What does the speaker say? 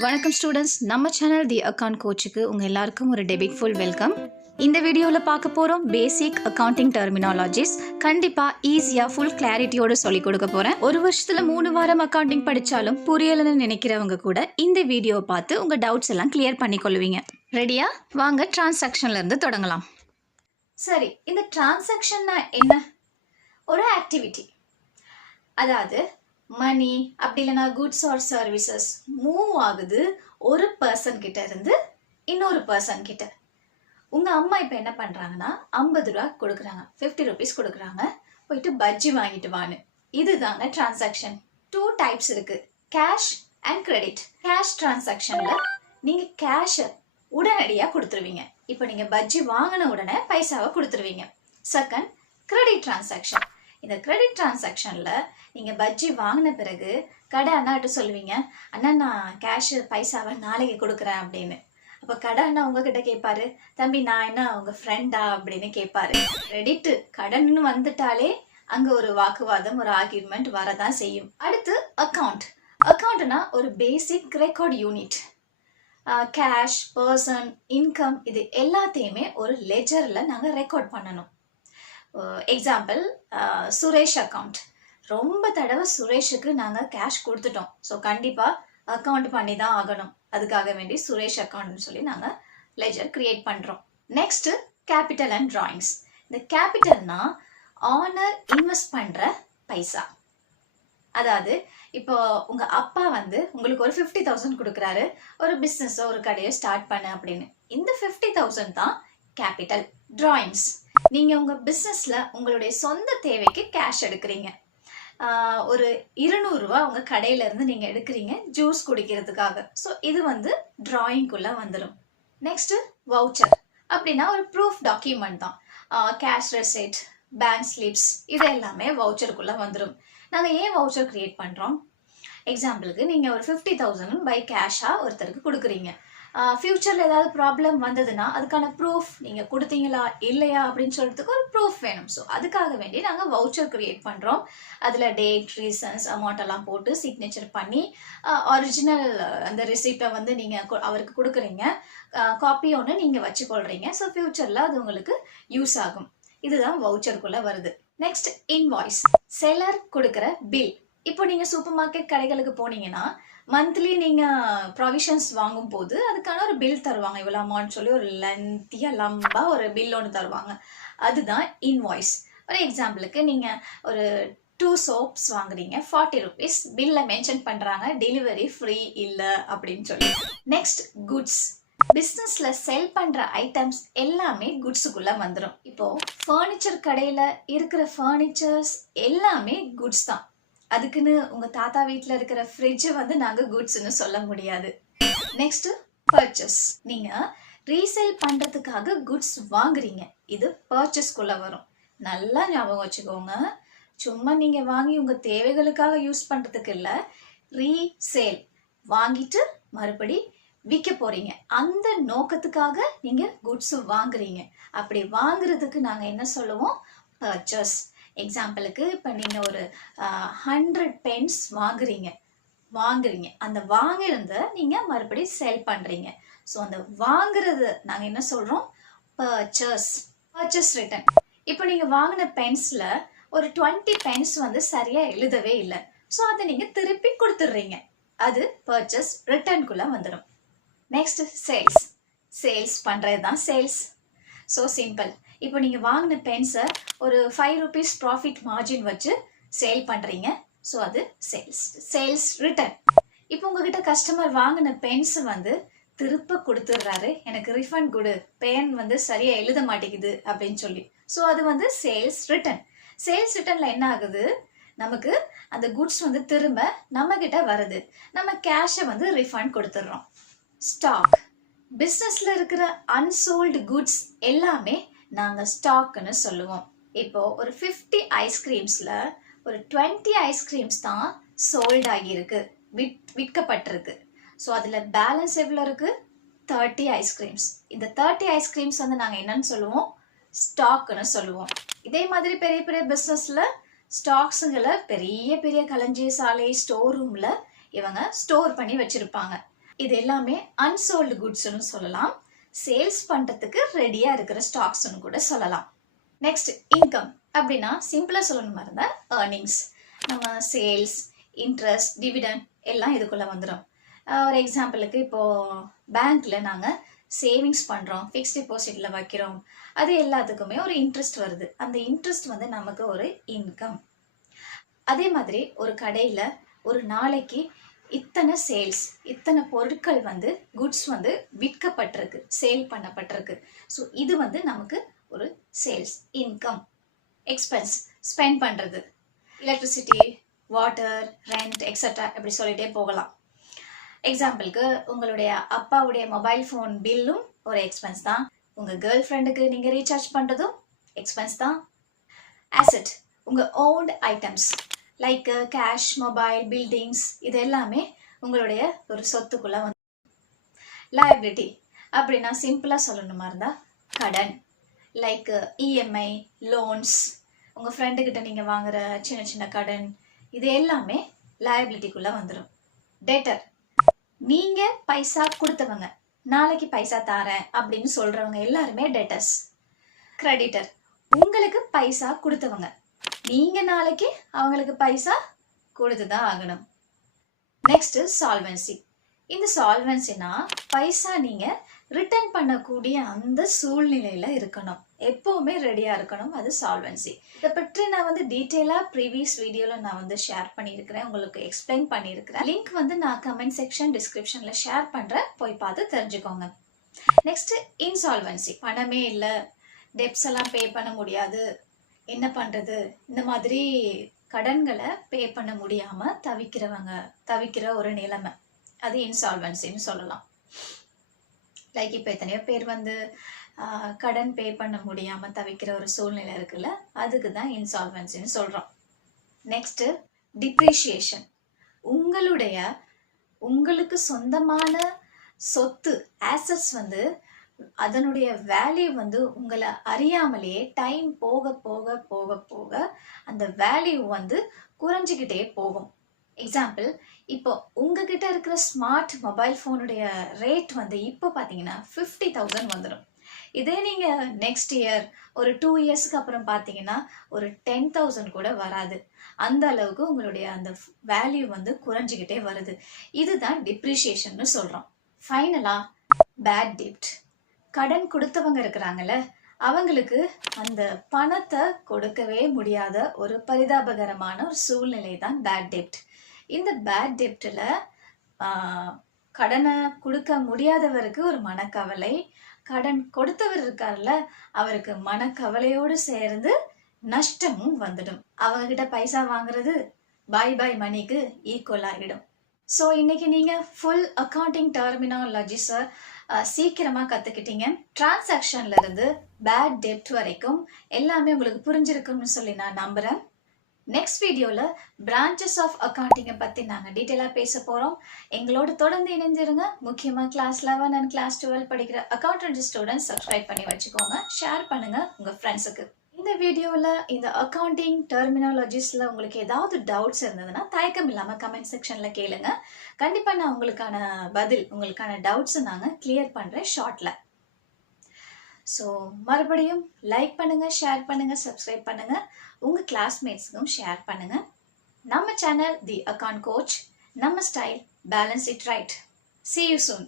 வணக்கம் ஸ்டூடெண்ட்ஸ், நம்ம சேனல் தி அக்கவுண்ட் கோச்சுக்கு உங்கள் எல்லாருக்கும் ஒரு டெபிட்ஃபுல் வெல்கம். இந்த வீடியோவில் பார்க்க போகிறோம் பேசிக் அக்கவுண்டிங் டெர்மினாலஜிஸ். கண்டிப்பாக ஈஸியாக ஃபுல் கிளாரிட்டியோடு சொல்லிக் கொடுக்க போகிறேன். ஒரு வருஷத்தில் 3 வாரம் அக்கவுண்டிங் படித்தாலும் புரியலைன்னு நினைக்கிறவங்க கூட இந்த வீடியோவை பார்த்து உங்கள் டவுட்ஸ் எல்லாம் கிளியர் பண்ணிக்கொள்வீங்க. ரெடியா? வாங்க டிரான்சாக்ஷன்லேருந்து தொடங்கலாம். சரி, இந்த டிரான்சாக்ஷன்னா என்ன? ஒரு ஆக்டிவிட்டி, அதாவது மணி அப்படி இல்லைனா குட்ஸ் ஆர் சர்வீசஸ் மூவ் ஆகுது ஒரு பர்சன் கிட்ட இருந்து இன்னொரு பர்சன் கிட்ட. உங்க அம்மா இப்ப என்ன பண்றாங்கன்னா 50 ரூபா கொடுக்குறாங்க, 50 rupees கொடுக்குறாங்க, போயிட்டு பஜ்ஜி வாங்கிட்டு வான்னு. இதுதாங்க டிரான்சாக்ஷன். 2 டைப்ஸ் இருக்கு, கேஷ் அண்ட் கிரெடிட். கேஷ் டிரான்சாக்ஷன்ல நீங்க கேஷ் உடனடியா கொடுத்துருவீங்க. இப்போ நீங்க பஜ்ஜி வாங்கின உடனே பைசாவை கொடுத்துருவீங்க. Second, credit transaction. இந்த கிரெடிட் டிரான்சாக்ஷன்ல நீங்க பஜ்ஜி வாங்கின பிறகு கடை அண்ணாட்டு சொல்லுவீங்க, அண்ணா நான் கேஷ் பைசாவை நாளைக்கு கொடுக்குறேன் அப்படின்னு. அப்ப கடை அண்ணா உங்ககிட்ட கேட்பாரு, தம்பி நான் என்ன உங்க ஃப்ரெண்டா அப்படின்னு கேட்பாரு. கிரெடிட் கடன் வந்துட்டாலே அங்க ஒரு வாக்குவாதம், ஒரு ஆர்கியூமெண்ட் வரதான் செய்யும். அடுத்து அக்கவுண்ட். அக்கவுண்ட்னா ஒரு basic record unit. Cash, person, income இது எல்லாத்தையுமே ஒரு லெஜர்ல நாங்க ரெக்கார்ட் பண்ணணும். Example, Suresh account. ரொம்ப தடவை சுரேஷுக்கு நாங்கள் கேஷ் கொடுத்துட்டோம், ஸோ கண்டிப்பாக அக்கௌண்ட் பண்ணி தான் ஆகணும். அதுக்காக வேண்டி சுரேஷ் அக்கௌண்ட்னு சொல்லி நாங்கள் லெஜர் கிரியேட் பண்ணுறோம். Next, capital and drawings. இந்த கேபிட்டல்னா ஆனர் இன்வெஸ்ட் பண்ணுற பைசா. அதாவது இப்போ உங்க அப்பா உங்களுக்கு ஒரு 50,000 கொடுக்குறாரு, ஒரு பிஸ்னஸோ ஒரு கடையோ ஸ்டார்ட் பண்ண அப்படின்னு. இந்த 50,000 தான் கேபிட்டல். டிராயிங்ஸ், நீங்க உங்க பிசினஸ்ல உங்களுடைய சொந்த தேவைக்கு கேஷ் எடுக்கிறீங்க. ஒரு 200 ரூபா உங்க கடையில இருந்து நீங்க எடுக்கிறீங்க ஜூஸ் குடிக்கிறதுக்காக. ஸோ இது டிராயிங்குள்ள வந்துடும். Next, voucher. அப்படின்னா ஒரு ப்ரூஃப் டாக்குமெண்ட் தான். கேஷ் ரெசிப்ட், பேங்க் ஸ்லிப்ஸ் இது எல்லாமே வவுச்சருக்குள்ள வந்துடும். நாங்க ஏன் வவுச்சர் கிரியேட் பண்றோம்? எக்ஸாம்பிளுக்கு நீங்க ஒரு 50,000 பை கேஷா ஒருத்தருக்கு கொடுக்குறீங்க. ஃபியூச்சர்ல ஏதாவது ப்ராப்ளம் வந்ததுன்னா அதுக்கான ப்ரூஃப் நீங்க கொடுத்தீங்களா இல்லையா அப்படின்னு சொல்றதுக்கு ஒரு ப்ரூஃப் வேணும். ஸோ அதுக்காக வேண்டி நாங்கள் வவுச்சர் கிரியேட் பண்றோம். அதுல டேட், ரீசன்ஸ், அமௌண்ட் எல்லாம் போட்டு சிக்னேச்சர் பண்ணி ஒரிஜினல் அந்த ரிசிப்டை நீங்க அவருக்கு கொடுக்குறீங்க. காப்பி ஒன்று நீங்க வச்சுக்கொள்றீங்க. ஸோ ஃபியூச்சர்ல அது உங்களுக்கு யூஸ் ஆகும். இதுதான் வவுச்சருக்குள்ள வருது. Next, invoice. செல்லர் கொடுக்குற பில். இப்போ நீங்க சூப்பர் மார்க்கெட் கடைகளுக்கு போனீங்கன்னா மந்த்லி நீங்க ப்ரொவிஷன்ஸ் வாங்கும் போது அதுக்கான ஒரு பில் தருவாங்க. இவ்வளவு அமௌண்ட் சொல்லி ஒரு லென்த்தியா லம்பா ஒரு பில் ஒன்று தருவாங்க. அதுதான் இன்வாய்ஸ். ஒரு எக்ஸாம்பிளுக்கு நீங்க ஒரு 2 சோப்ஸ் வாங்குறீங்க, 40 rupees பில்ல மென்ஷன் பண்றாங்க, டெலிவரி ஃப்ரீ இல்ல அப்படின்னு சொல்லி. Next, goods. பிசினஸ்ல செல் பண்ற ஐட்டம்ஸ் எல்லாமே குட்ஸுக்குள்ள வந்துடும். இப்போ ஃபர்னிச்சர் கடையில இருக்கிற ஃபர்னிச்சர்ஸ் எல்லாமே குட்ஸ் தான். அதுக்குன்னு உங்க தாத்தா வீட்டுல இருக்கிற ஃப்ரிட்ஜ் நாங்க குட்ஸ்னு சொல்ல முடியாது. Next, purchase. நீங்க ரீசேல் பண்றதுக்காக குட்ஸ் வாங்குறீங்க, இது பர்ச்சேஸ்க்குள்ள வரும். நல்லா ஞாபகம் வச்சுக்கோங்க, சும்மா நீங்க வாங்கி உங்க தேவைகளுக்காக யூஸ் பண்றதுக்கு இல்ல, ரீசேல் வாங்கிட்டு மறுபடி விற்க போறீங்க, அந்த நோக்கத்துக்காக நீங்க குட்ஸ் வாங்குறீங்க. அப்படி வாங்குறதுக்கு நாங்க என்ன சொல்லுவோம்? பர்ச்சேஸ். எக்ஸாம்பிளுக்கு இப்போ நீங்க ஒரு 100 pens வாங்குறீங்க, அந்த வாங்கிருந்த நீங்க மறுபடியும் சேல் பண்றீங்க. ஸோ அந்த வாங்குறது நாங்க என்ன சொல்றோம்? பர்ச்சேஸ். Purchase return. இப்போ நீங்க வாங்கின பென்ஸ்ல ஒரு 20 pens சரியா எழுதவே இல்லை, ஸோ அதை நீங்க திருப்பி கொடுத்துடுறீங்க, அது பர்ச்சேஸ் ரிட்டர்னுக்குள்ள வந்துடும். Next, sales. சேல்ஸ் பண்றதுதான் சேல்ஸ். So simple. இப்போ நீங்க வாங்கின பென்ஸை ஒரு 5 rupees ப்ராஃபிட் மார்ஜின் வச்சு சேல் பண்றீங்க, ஸோ அது சேல்ஸ். Sales return. இப்போ உங்ககிட்ட கஸ்டமர் வாங்கின பென்ஸ் திருப்ப கொடுத்துடுறாரு, எனக்கு ரிஃபண்ட் கொடு, பென் சரியா எழுத மாட்டேங்குது அப்படின்னு சொல்லி. ஸோ அது சேல்ஸ் ரிட்டர்ன். சேல்ஸ் ரிட்டர்ன்ல என்ன ஆகுது? நமக்கு அந்த குட்ஸ் திரும்ப நம்ம கிட்ட வருது, நம்ம கேஷை ரிஃபண்ட் கொடுத்துடுறோம். ஸ்டாக். பிசினஸ்ல இருக்கிற அன்சோல்டு குட்ஸ் எல்லாமே நாங்க ஸ்டாக்னு சொல்லுவோம். இப்போ ஒரு 50 ஐஸ்கிரீம்ஸ்ல ஒரு 20 ஐஸ்கிரீம்ஸ் தான் சோல்ட் ஆகியிருக்கு, விற்கப்பட்டிருக்கு. ஸோ அதுல பேலன்ஸ் எவ்வளோ இருக்கு? 30 ஐஸ்கிரீம்ஸ். இந்த 30 ஐஸ்கிரீம்ஸ் நாங்க என்னன்னு சொல்லுவோம்? ஸ்டாக்னு சொல்லுவோம். இதே மாதிரி பெரிய பெரிய பிசினஸ்ல ஸ்டாக்ஸுங்களை பெரிய பெரிய களஞ்சிய சாலை ஸ்டோர் ரூம்ல இவங்க ஸ்டோர் பண்ணி வச்சிருப்பாங்க. இது எல்லாமே அன்சோல்டு குட்ஸ்னு சொல்லலாம். சேல்ஸ் பண்றதுக்கு ரெடியா இருக்கிற ஸ்டாக்ஸ்னு கூட சொல்லலாம். நெக்ஸ்ட் இன்கம் அப்படின்னா சிம்பிளா சொல்லணுமா இருந்தா ஏர்னிங்ஸ். நம்ம சேல்ஸ், இன்ட்ரெஸ்ட், டிவிடெண்ட் எல்லாம் இதுக்குள்ள வந்துடும். ஒரு எக்ஸாம்பிளுக்கு இப்போ பேங்க்ல நாங்க சேவிங்ஸ் பண்றோம், ஃபிக்ஸ்ட் டிபாசிட்ல வைக்கிறோம், அது எல்லாத்துக்குமே ஒரு இன்ட்ரெஸ்ட் வருது. அந்த இன்ட்ரெஸ்ட் வந்து நமக்கு ஒரு இன்கம். அதே மாதிரி ஒரு கடையில ஒரு நாளைக்கு இத்தனை சேல்ஸ், இத்தனை பொருட்கள் வந்து குட்ஸ் வந்து விற்கப்பட்டிருக்கு, சேல் பண்ணப்பட்டிருக்கு. ஸோ இது வந்து நமக்கு ஒரு சேல்ஸ் இன்கம். எக்ஸ்பென்ஸ், ஸ்பெண்ட் பண்றது, எலக்ட்ரிசிட்டி, வாட்டர், ரெண்ட் எக்ஸெட்ரா இப்படி சொல்லிட்டே போகலாம். எக்ஸாம்பிளுக்கு உங்களுடைய அப்பாவுடைய மொபைல் ஃபோன் பில்லும் ஒரு எக்ஸ்பென்ஸ் தான். உங்க கேர்ள் ஃப்ரெண்டுக்கு நீங்க ரீசார்ஜ் பண்றதும் எக்ஸ்பென்ஸ் தான். அசெட், உங்க won't items like cash, mobile, buildings இது எல்லாமே உங்களுடைய ஒரு சொத்துக்குள்ள வந்து. லயபிலிட்டி அப்படின்னா சிம்பிளா சொல்லணுமா இருந்தா கடன், லைக் இஎம்ஐ, லோன்ஸ், உங்க ஃப்ரெண்டு கிட்ட நீங்க வாங்குற சின்ன சின்ன கடன், இது எல்லாமே லயபிலிட்டிக்குள்ள வந்துடும். டெட்டர், நீங்க பைசா கொடுத்தவங்க, நாளைக்கு பைசா தாரேன் அப்படின்னு சொல்றவங்க எல்லாருமே டெட்டர்ஸ். கிரெடிட்டர், உங்களுக்கு பைசா கொடுத்தவங்க, நீங்க நாளைக்கு அவங்களுக்கு பைசா கொடுத்துதான் ஆகணும். Next solvency. இந்த சால்வன்சினா பைசா நீங்க ரிட்டர்ன் பண்ணக்கூடிய அந்த சூழ்நிலையில இருக்கணும், எப்பவுமே ரெடியா இருக்கணும். அது சால்வன்சி. இதை பற்றி நான் வந்து டீட்டெயிலா ப்ரீவியஸ் வீடியோல நான் வந்து ஷேர் பண்ணியிருக்கிறேன், உங்களுக்கு எக்ஸ்பிளைன் பண்ணியிருக்கிறேன். லிங்க் வந்து நான் கமெண்ட் செக்ஷன், டிஸ்கிரிப்ஷன்ல ஷேர் பண்றேன், போய் பார்த்து தெரிஞ்சுக்கோங்க. Next insolvency. பணமே இல்லை, டெப்ஸ் எல்லாம் பே பண்ண முடியாது, என்ன பண்றது, இந்த மாதிரி கடன்களை பே பண்ண முடியாம தவிக்கிற ஒரு நிலைமை, அது இன்சால்வன்சின்னு சொல்லலாம். லைக் இப்போ எத்தனையோ பேர் வந்து கடன் பே பண்ண முடியாம தவிக்கிற ஒரு சூழ்நிலை இருக்குல்ல, அதுக்கு தான் இன்சால்வன்சின்னு சொல்றோம். Next depreciation. உங்களுக்கு சொந்தமான சொத்து, ஆசட்ஸ் வந்து அதனுடைய வேல்யூ வந்து உங்களை அறியாமலேயே டைம் போக போக போக போக அந்த வேல்யூ வந்து குறைஞ்சிக்கிட்டே போகும். எக்ஸாம்பிள், இப்போ உங்ககிட்ட இருக்கிற ஸ்மார்ட் மொபைல் ஃபோனுடைய ரேட் வந்து இப்போ பார்த்தீங்கன்னா 50,000 வந்துடும். இதே நீங்க நெக்ஸ்ட் இயர் ஒரு 2 இயர்ஸ்க்கு அப்புறம் பார்த்தீங்கன்னா ஒரு 10,000 கூட வராது. அந்த அளவுக்கு உங்களுடைய அந்த வேல்யூ வந்து குறைஞ்சிக்கிட்டே வருது. இதுதான் டிப்ரிஷியேஷன் சொல்றோம். ஃபைனலா பேட் டெப்ட். கடன் கொடுத்தவங்க இருக்கிறாங்கல்ல, அவங்களுக்கு அந்த பணத்தை கொடுக்கவே முடியாத ஒரு பரிதாபகரமான ஒரு சூழ்நிலை தான் பேட் டெப்ட். இந்த பேட் டெப்ட்ல கடனை கொடுக்க முடியாதவருக்கு ஒரு மனக்கவலை, கடன் கொடுத்தவர் இருக்கார்ல அவருக்கு மனக்கவலையோடு சேர்ந்து நஷ்டமும் வந்துடும். அவங்க கிட்ட பைசா வாங்குறது பாய் பாய் மணிக்கு ஈக்குவல் ஆகிடும். ஸோ இன்னைக்கு நீங்க ஃபுல் அக்கௌண்டிங் டெர்மினாலஜிஸை சீக்கிரமா கத்துக்கிட்டீங்க. டிரான்சாக்ஷன்ல இருந்து பேட் டெப்ட் வரைக்கும் எல்லாமே உங்களுக்கு புரிஞ்சிருக்கும்னு சொல்லி நான் நம்புறேன். நெக்ஸ்ட் வீடியோல பிரான்ச்சஸ் ஆஃப் அக்கௌண்டிங்கை பத்தி நாங்க டீட்டெயிலா பேச போறோம். எங்களோட தொடர்ந்து இணைஞ்சிருங்க. முக்கியமா கிளாஸ் 11 அண்ட் கிளாஸ் 12 படிக்கிற அக்கௌண்டன்சி ஸ்டூடெண்ட்ஸ் சப்ஸ்கிரைப் பண்ணி வச்சுக்கோங்க, ஷேர் பண்ணுங்க உங்க ஃப்ரெண்ட்ஸுக்கு. இந்த வீடியோல இந்த அக்கௌண்டிங் டெர்மினாலஜிஸ்ல உங்களுக்கு ஏதாவது டவுட்ஸ் இருந்ததுன்னா தயக்கம் இல்லாம கமெண்ட் செக்ஷன்ல கேளுங்க. கண்டிப்பா நான் உங்களுக்கான பதில், உங்களுக்கான டவுட்ஸ் நாங்க கிளியர் பண்றேன் ஷார்ட்ல. ஸோ மறுபடியும் லைக் பண்ணுங்க, ஷேர் பண்ணுங்க, சப்ஸ்கிரைப் பண்ணுங்க, உங்க கிளாஸ்மேட்ஸுக்கும் ஷேர் பண்ணுங்க. நம்ம சேனல் தி அக்கவுண்ட் கோச், நம்ம style, balance it right. See you soon.